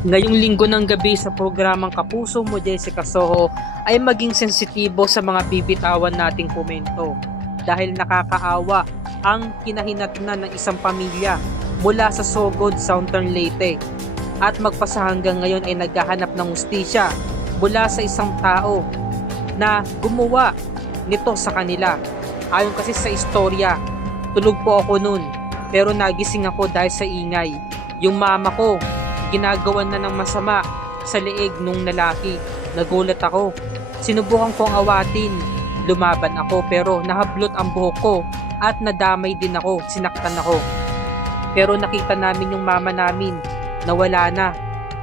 Ngayong linggo ng gabi sa programang Kapuso Mo, Jessica Soho, ay maging sensitibo sa mga bibitawan nating komento dahil nakakaawa ang kinahinatnan ng isang pamilya mula sa Sogod, Southern Leyte at magpasa hanggang ngayon ay naghahanap ng hustisya mula sa isang tao na gumawa nito sa kanila. Ayon kasi sa istorya, tulog po ako noon pero nagising ako dahil sa ingay. Yung mama ko ginagawan na ng masama sa leeg nung lalaki. Nagulat ako. Sinubukan kong awatin. Lumaban ako pero nahablot ang buhok ko at nadamay din ako. Sinaktan ako. Pero nakita namin yung mama namin na wala na.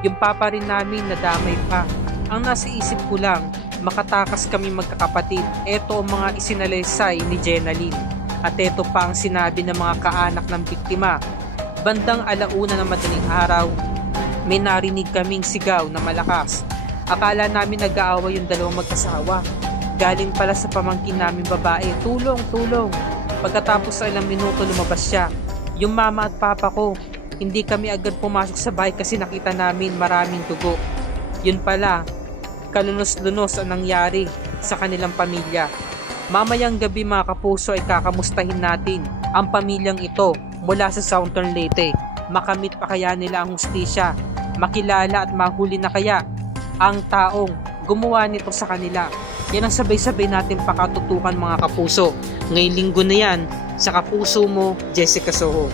Yung papa rin namin nadamay pa. Ang nasa isip ko lang, makatakas kami magkakapatid. Ito ang mga isinalaysay ni Jenaline. At ito pa ang sinabi ng mga kaanak ng biktima. Bandang 1:00 ng madaling araw, may narinig kaming sigaw na malakas. Akala namin nag-aaway yung dalawang magkasawa. Galing pala sa pamangkin namin babae, tulong, tulong. Pagkatapos sa ilang minuto lumabas siya. Yung mama at papa ko, hindi kami agad pumasok sa bahay kasi nakita namin maraming dugo. Yun pala, kalunos-lunos ang nangyari sa kanilang pamilya. Mamayang gabi mga kapuso ay kakamustahin natin ang pamilyang ito mula sa Southern Leyte. Makamit pa kaya nila ang hustisya? Makilala at mahuli na kaya ang taong gumawa nito sa kanila? Yan ang sabay-sabay natin pakatutukan mga kapuso. Ngayong linggo na yan sa Kapuso Mo, Jessica Soho.